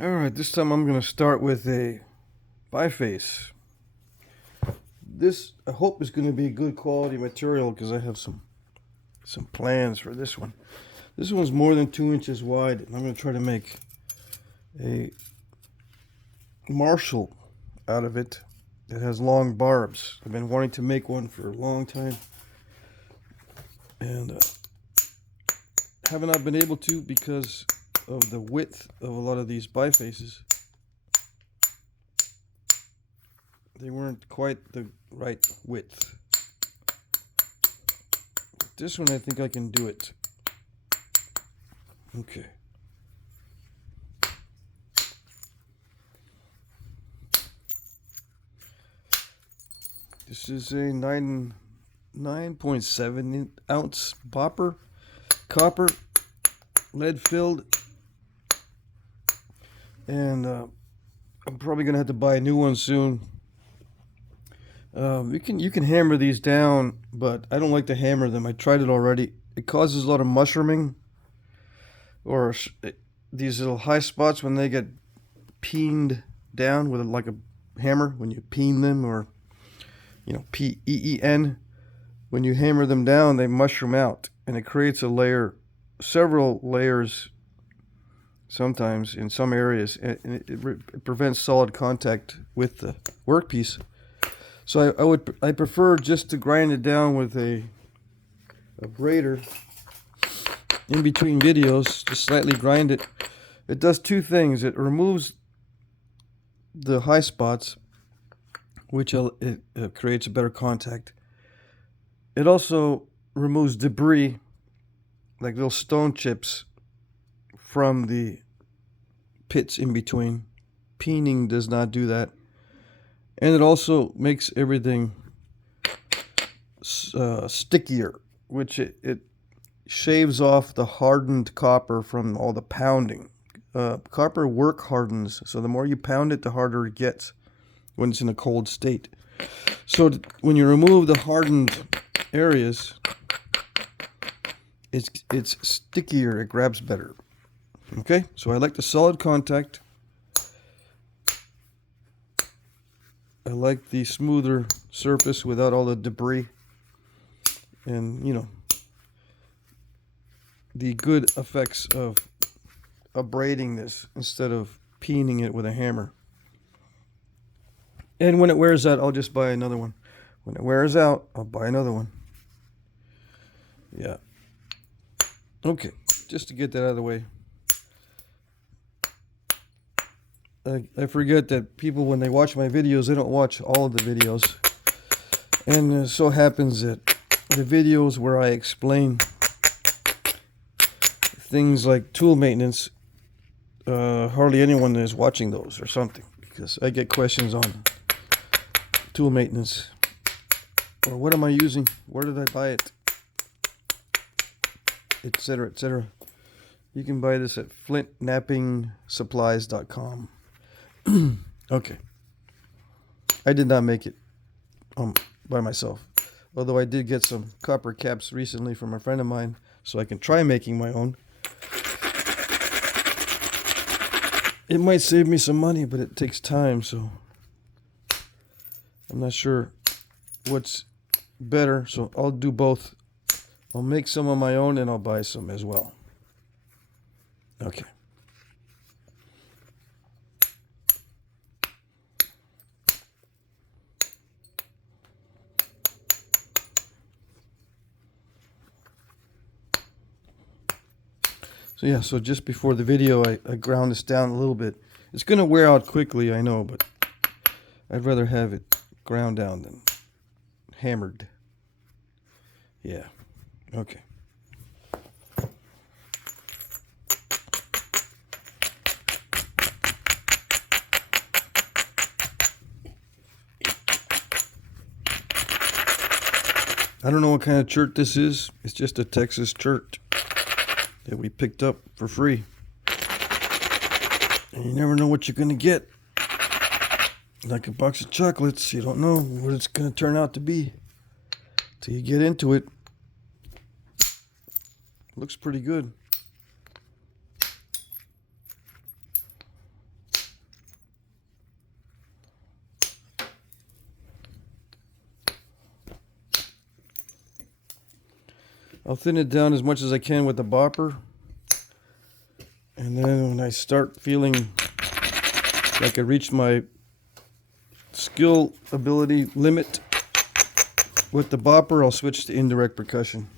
Alright, this time I'm going to start with a biface. This, I hope, is going to be good quality material because I have some plans for this one. This one's more than 2 inches wide, and I'm going to try to make a Marshall out of it that has long barbs. I've been wanting to make one for a long time, and have not been able to because of the width of a lot of these bifaces. They weren't quite the right width. But this one, I think I can do it. Okay. This is a 9.7 ounce bopper, copper, lead filled, and I'm probably gonna have to buy a new one soon. You can hammer these down, but I don't like to hammer them. I tried it already. It causes a lot of mushrooming, or these little high spots when they get peened down with like a hammer. When you peen them, or P-E-E-N, when you hammer them down, they mushroom out, and it creates a layer, several layers. Sometimes in some areas, and it prevents solid contact with the workpiece. So I prefer just to grind it down with a Abrader in between videos, just slightly grind it. It does two things. It removes the high spots, which it creates a better contact. It also removes debris, like little stone chips, from the pits in between. Peening does not do that. And it also makes everything stickier, which it shaves off the hardened copper from all the pounding. Copper work hardens, so the more you pound it, the harder it gets when it's in a cold state. So when you remove the hardened areas, it's stickier, it grabs better. Okay, so I like the solid contact. I like the smoother surface without all the debris, and the good effects of abrading this instead of peening it with a hammer. And when it wears out, I'll just buy another one. When it wears out, I'll buy another one. Yeah. Okay, just to get that out of the way. I forget that people, when they watch my videos, they don't watch all of the videos. And it so happens that the videos where I explain things like tool maintenance, hardly anyone is watching those or something, because I get questions on tool maintenance, or what am I using, where did I buy it, etc., etc. You can buy this at flintknapping Okay. I did not make it by myself, although I did get some copper caps recently from a friend of mine, so I can try making my own. It might save me some money, but it takes time, so I'm not sure what's better, so I'll do both. I'll make some of my own and I'll buy some as well. Okay. So yeah, so just before the video, I ground this down a little bit. It's going to wear out quickly, I know, but I'd rather have it ground down than hammered. Yeah, okay. I don't know what kind of chert this is. It's just a Texas chert that we picked up for free. And you never know what you're going to get. Like a box of chocolates, you don't know what it's going to turn out to be till you get into it. Looks pretty good. I'll thin it down as much as I can with the bopper. And then when I start feeling like I reached my skill ability limit with the bopper, I'll switch to indirect percussion.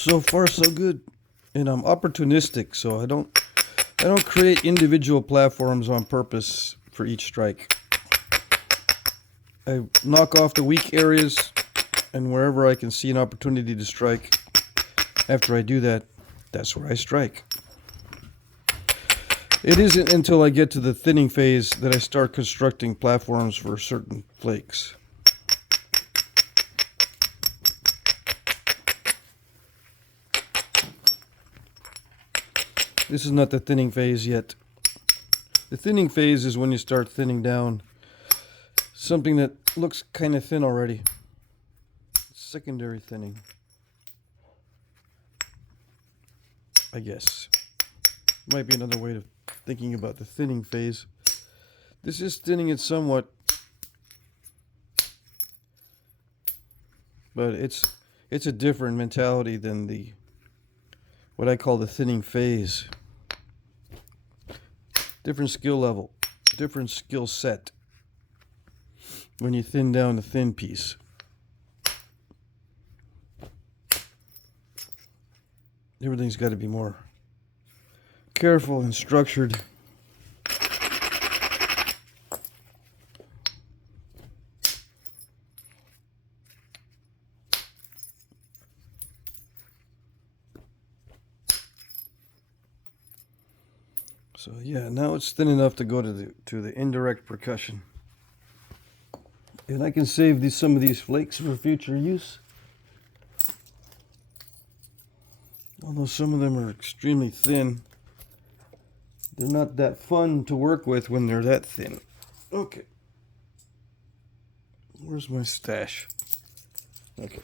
So far so good, and I'm opportunistic, so I don't create individual platforms on purpose for each strike. I knock off the weak areas, and wherever I can see an opportunity to strike, after I do that, that's where I strike. It isn't until I get to the thinning phase that I start constructing platforms for certain flakes. This is not the thinning phase yet. The thinning phase is when you start thinning down something that looks kind of thin already. Secondary thinning, I guess. Might be another way of thinking about the thinning phase. This is thinning it somewhat, but it's a different mentality than the what I call the thinning phase. Different skill level, different skill set when you thin down the thin piece. Everything's got to be more careful and structured. So yeah, now it's thin enough to go to the indirect percussion, and I can save some of these flakes for future use. Although some of them are extremely thin, they're not that fun to work with when they're that thin. Okay, where's my stash? Okay.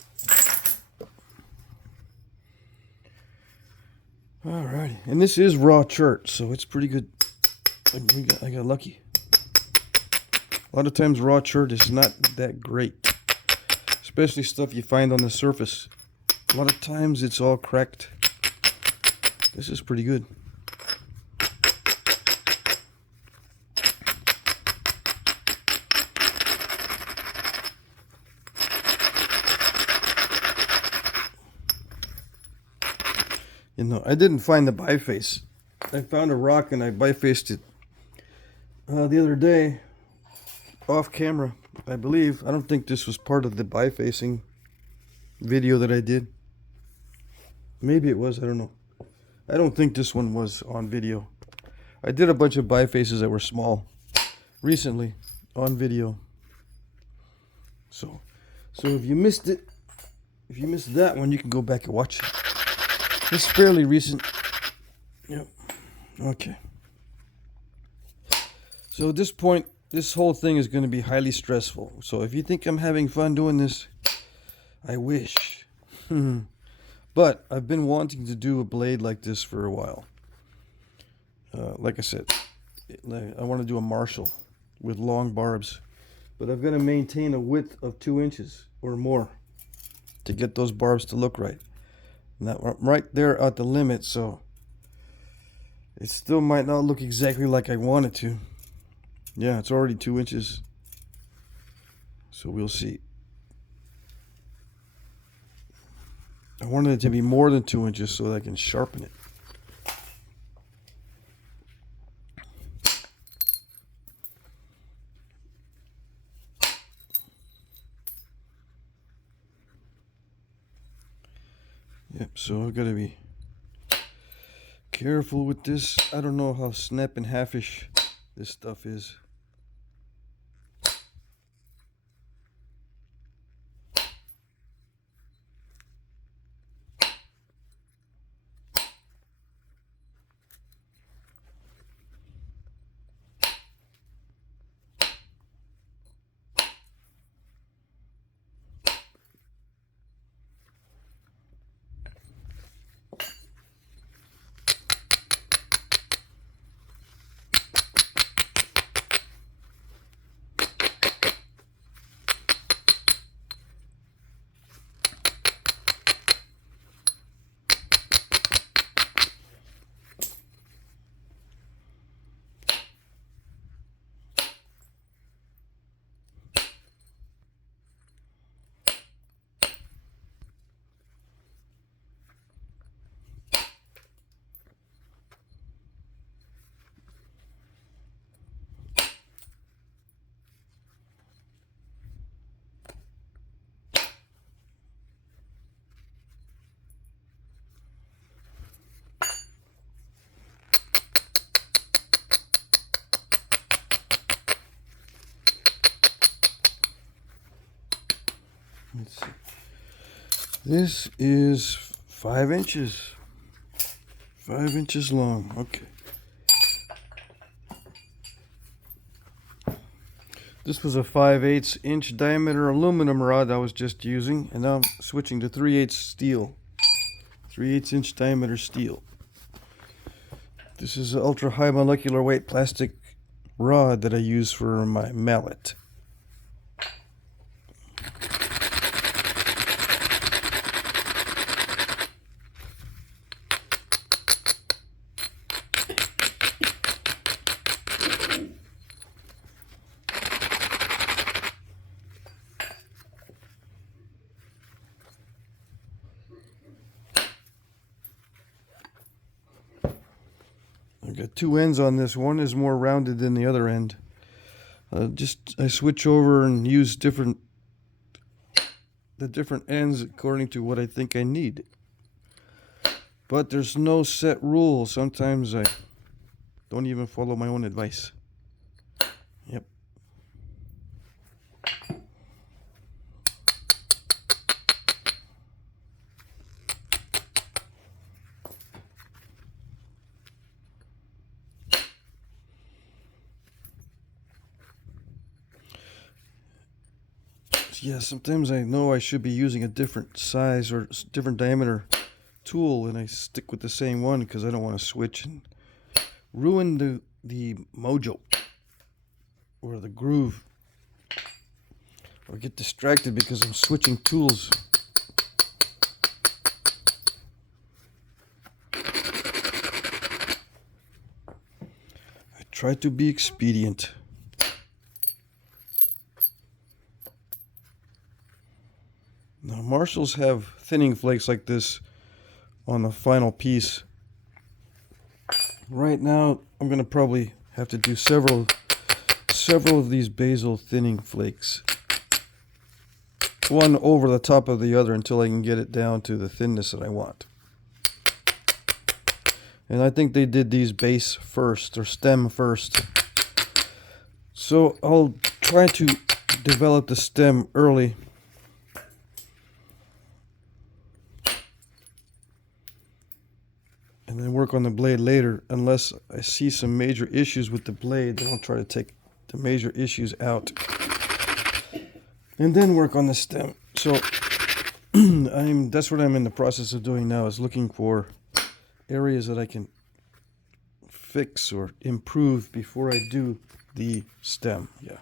Alrighty, and this is raw chert, so it's pretty good. I got lucky. A lot of times raw chert is not that great, especially stuff you find on the surface. A lot of times it's all cracked. This is pretty good. You know, I didn't find the biface. I found a rock and I bifaced it the other day off camera, I believe. I don't think this was part of the bifacing video that I did. Maybe it was, I don't know. I don't think this one was on video. I did a bunch of bifaces that were small recently on video. So if you missed it, if you missed that one, you can go back and watch it. It's fairly recent. Yep. Okay. So at this point, this whole thing is going to be highly stressful. So if you think I'm having fun doing this, I wish. But I've been wanting to do a blade like this for a while. Like I said, I want to do a Marshall with long barbs. But I've got to maintain a width of 2 inches or more to get those barbs to look right. And that, I'm right there at the limit, so it still might not look exactly like I want it to. Yeah, it's already 2 inches. So we'll see. I wanted it to be more than 2 inches so that I can sharpen it. Yep, so I've got to be careful with this. I don't know how snap and halfish this stuff is. Let's see. This is 5 inches. 5 inches long. Okay. This was a 5/8 inch diameter aluminum rod I was just using, and now I'm switching to 3/8 steel. 3/8 inch diameter steel. This is an ultra high molecular weight plastic rod that I use for my mallet. I've got 2 ends on this. One is more rounded than the other end. I switch over and use the different ends according to what I think I need. But there's no set rule. Sometimes I don't even follow my own advice. Yep. Yeah, sometimes I know I should be using a different size or different diameter tool, and I stick with the same one because I don't want to switch and ruin the mojo or the groove, or get distracted because I'm switching tools. I try to be expedient. Now, Marshalls have thinning flakes like this on the final piece. Right now, I'm going to probably have to do several of these basal thinning flakes. One over the top of the other until I can get it down to the thinness that I want. And I think they did these base first, or stem first. So I'll try to develop the stem early. And then work on the blade later, unless I see some major issues with the blade. Then I'll try to take the major issues out and then work on the stem. So that's what I'm in the process of doing now, is looking for areas that I can fix or improve before I do the stem. Yeah.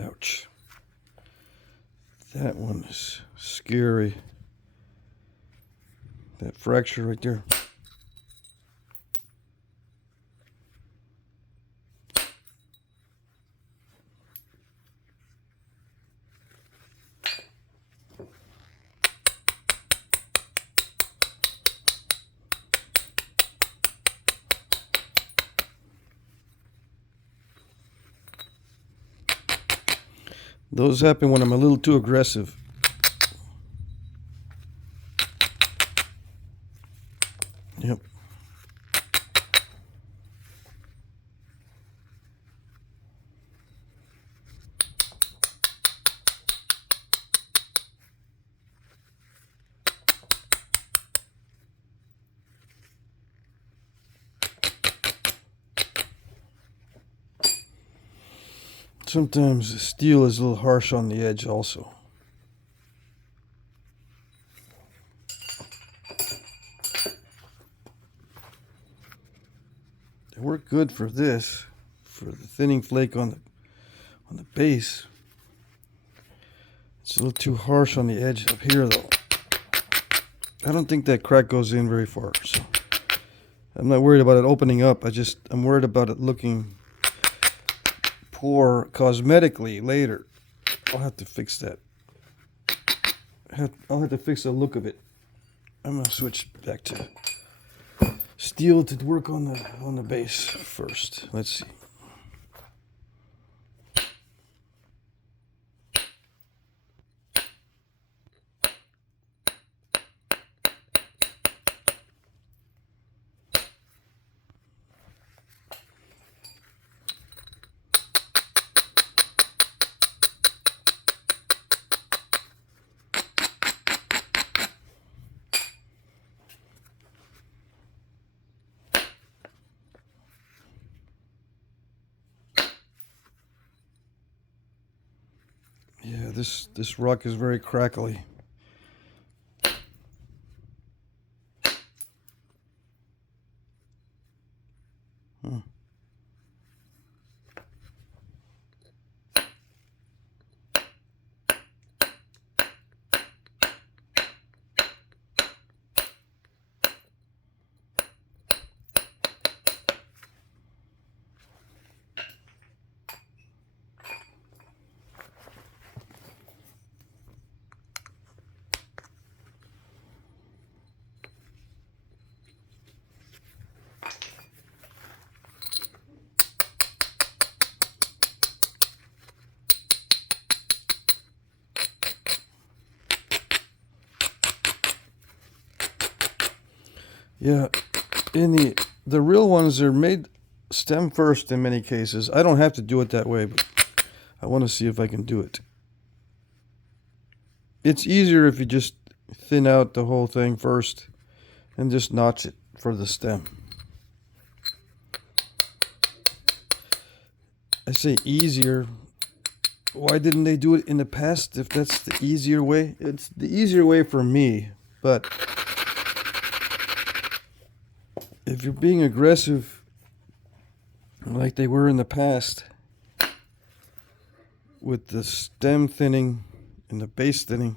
Ouch. That one is scary. That fracture right there. Those happen when I'm a little too aggressive. Yep. Sometimes the steel is a little harsh on the edge also. They work good for this, for the thinning flake on the base. It's a little too harsh on the edge up here though. I don't think that crack goes in very far, so I'm not worried about it opening up. I'm worried about it looking poor cosmetically later. I'll have to fix that. I'll have to fix the look of it. I'm gonna switch back to steel to work on the base first. Let's see. Yeah, this rock is very crackly. Yeah, in the real ones, they're made stem first in many cases. I don't have to do it that way, but I want to see if I can do it. It's easier if you just thin out the whole thing first and just notch it for the stem. I say easier. Why didn't they do it in the past if that's the easier way? It's the easier way for me, but if you're being aggressive like they were in the past with the stem thinning and the base thinning,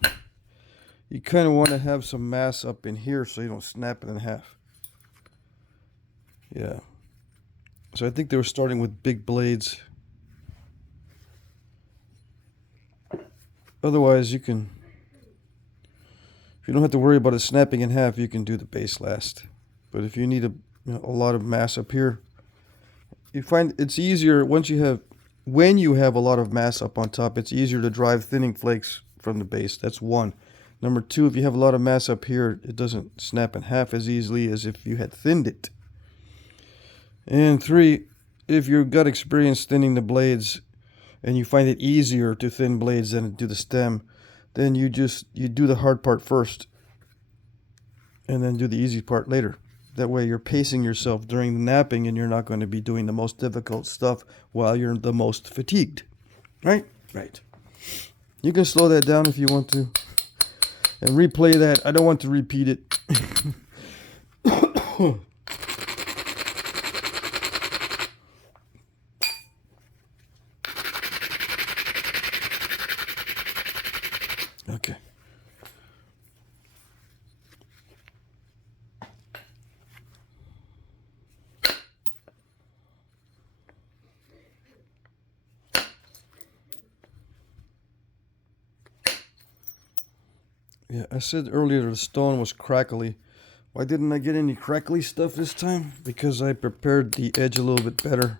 you kind of want to have some mass up in here so you don't snap it in half. Yeah. So I think they were starting with big blades. Otherwise, if you don't have to worry about it snapping in half, you can do the base last. But if you need a lot of mass up here, you find it's easier when you have a lot of mass up on top, it's easier to drive thinning flakes from the base. That's one. Number two, if you have a lot of mass up here, it doesn't snap in half as easily as if you had thinned it. And three, if you've got experience thinning the blades and you find it easier to thin blades than to do the stem, then you do the hard part first and then do the easy part later. That way you're pacing yourself during the napping and you're not going to be doing the most difficult stuff while you're the most fatigued. Right? Right. You can slow that down if you want to and replay that. I don't want to repeat it. Okay. Yeah, I said earlier the stone was crackly. Why didn't I get any crackly stuff this time? Because I prepared the edge a little bit better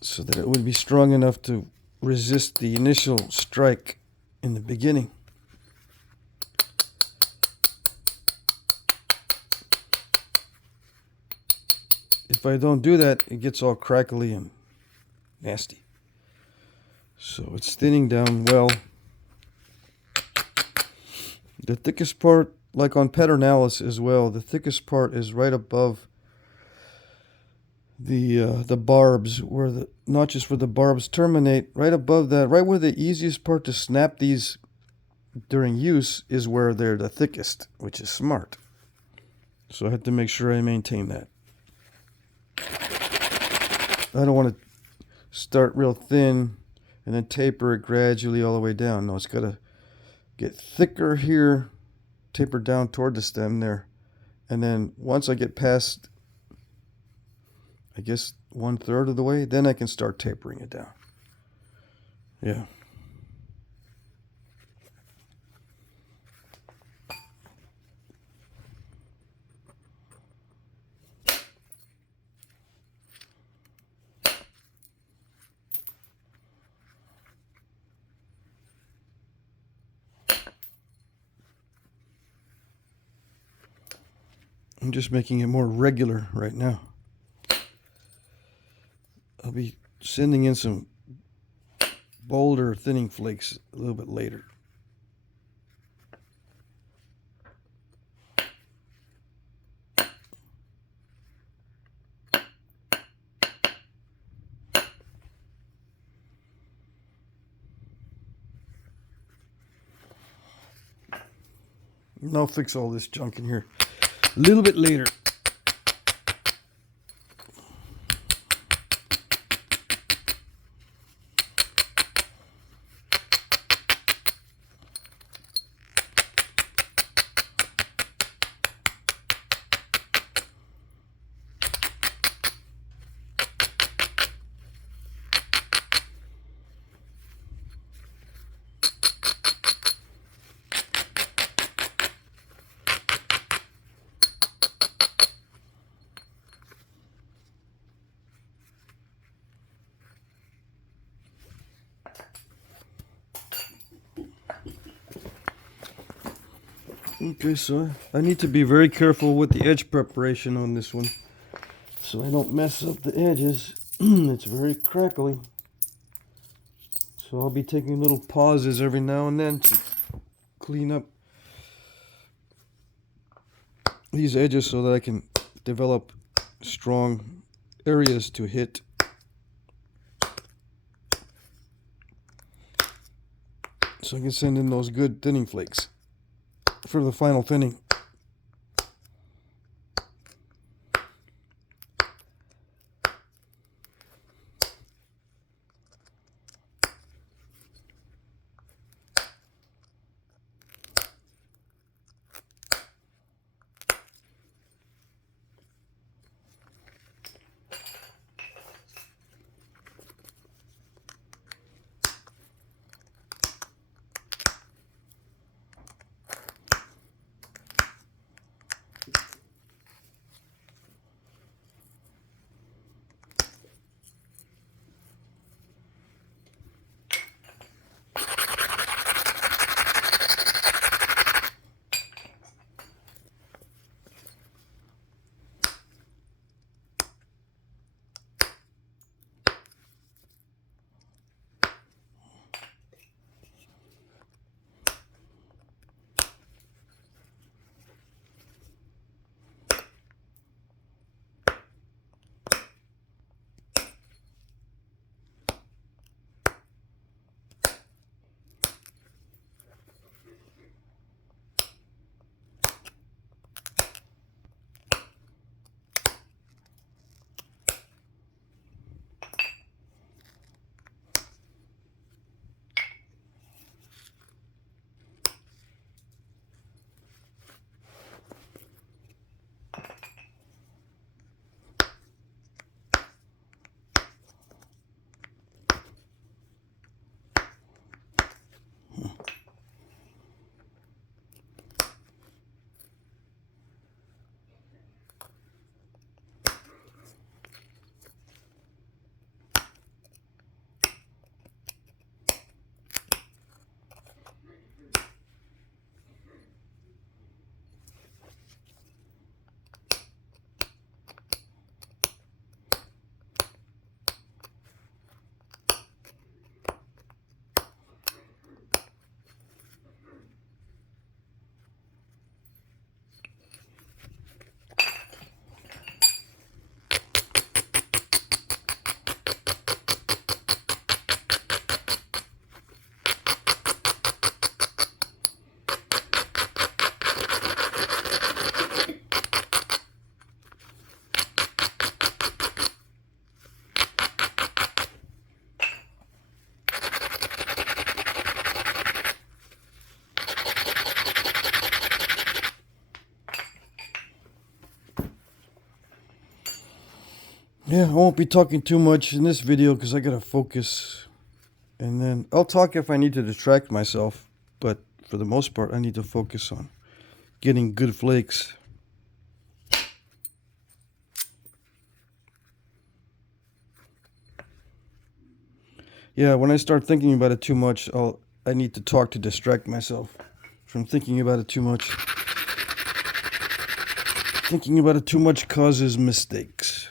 so that it would be strong enough to resist the initial strike in the beginning. If I don't do that, it gets all crackly and nasty. So it's thinning down well. The thickest part, like on Pedernales as well, the thickest part is right above the barbs, where the notches where the barbs terminate. Right above that, right where the easiest part to snap these during use is where they're the thickest, which is smart. So I have to make sure I maintain that. I don't want to start real thin and then taper it gradually all the way down. No, it's got to get thicker here, taper down toward the stem there. And then once I get past, I guess, 1/3 of the way, then I can start tapering it down. Yeah. I'm just making it more regular right now. I'll be sending in some bolder thinning flakes a little bit later. And I'll fix all this junk in here a little bit later. Okay, so I need to be very careful with the edge preparation on this one so I don't mess up the edges. It's very crackly. So I'll be taking little pauses every now and then to clean up these edges so that I can develop strong areas to hit. So I can send in those good thinning flakes for the final thinning. Yeah, I won't be talking too much in this video because I gotta focus. And then I'll talk if I need to distract myself. But for the most part, I need to focus on getting good flakes. Yeah, when I start thinking about it too much, I need to talk to distract myself from thinking about it too much. Thinking about it too much causes mistakes.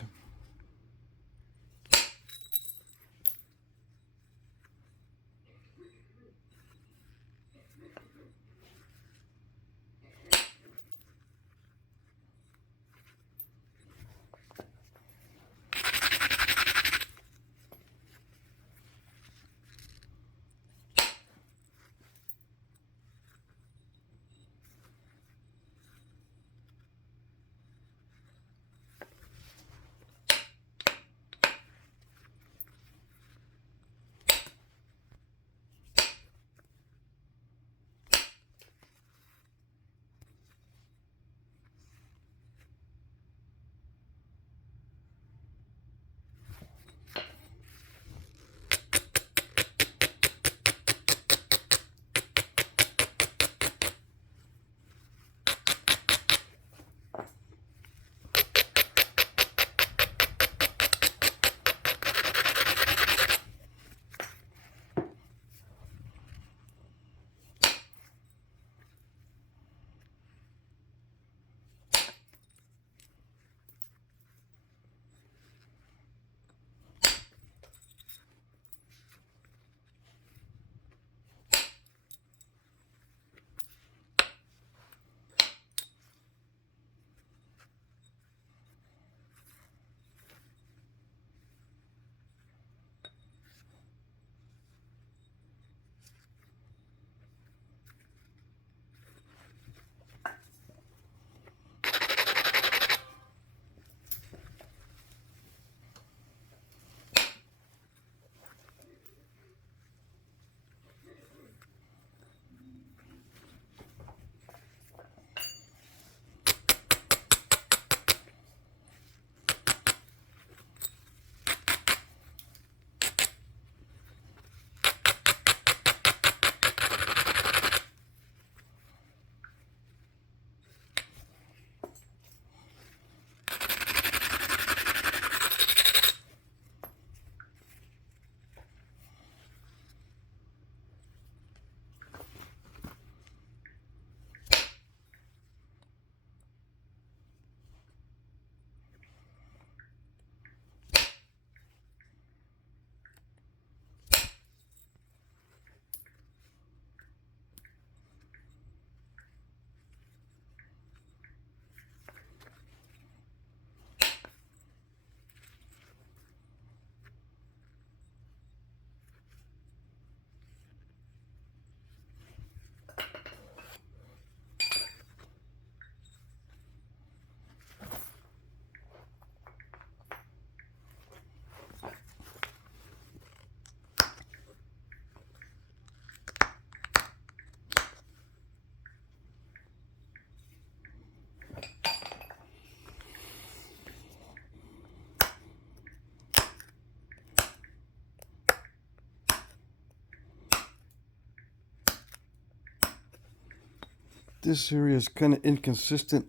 This area is kind of inconsistent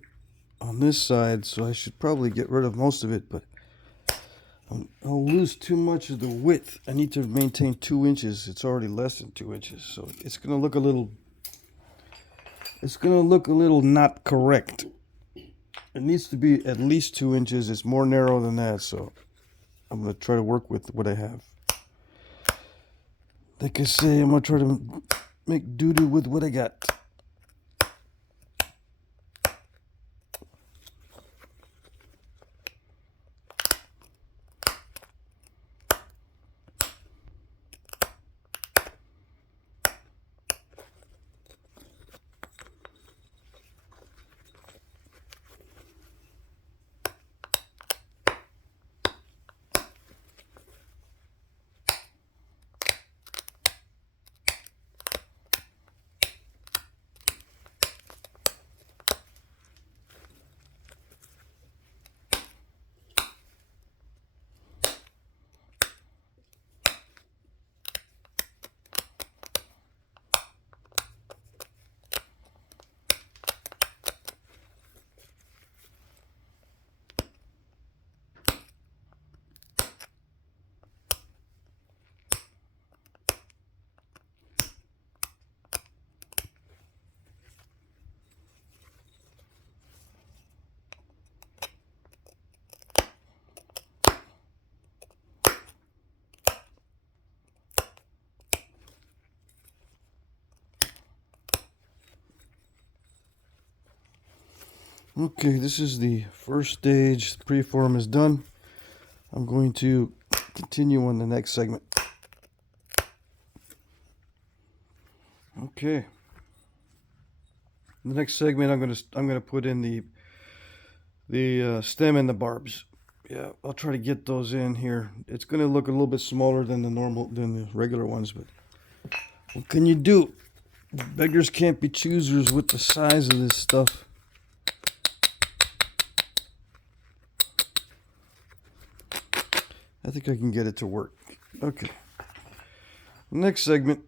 on this side, so I should probably get rid of most of it, but I'll lose too much of the width. I need to maintain 2 inches. It's already less than 2 inches, so it's gonna look a little not correct. It needs to be at least 2 inches. It's more narrow than that, so I'm gonna try to work with what I have. Like I say, I'm gonna try to make doo-doo with what I got. Okay, this is the first stage. The preform is done. I'm going to continue on the next segment. Okay. The next segment, I'm gonna put in the stem and the barbs. Yeah, I'll try to get those in here. It's gonna look a little bit smaller than the regular ones, but what can you do? Beggars can't be choosers with the size of this stuff. I think I can get it to work. Okay. Next segment,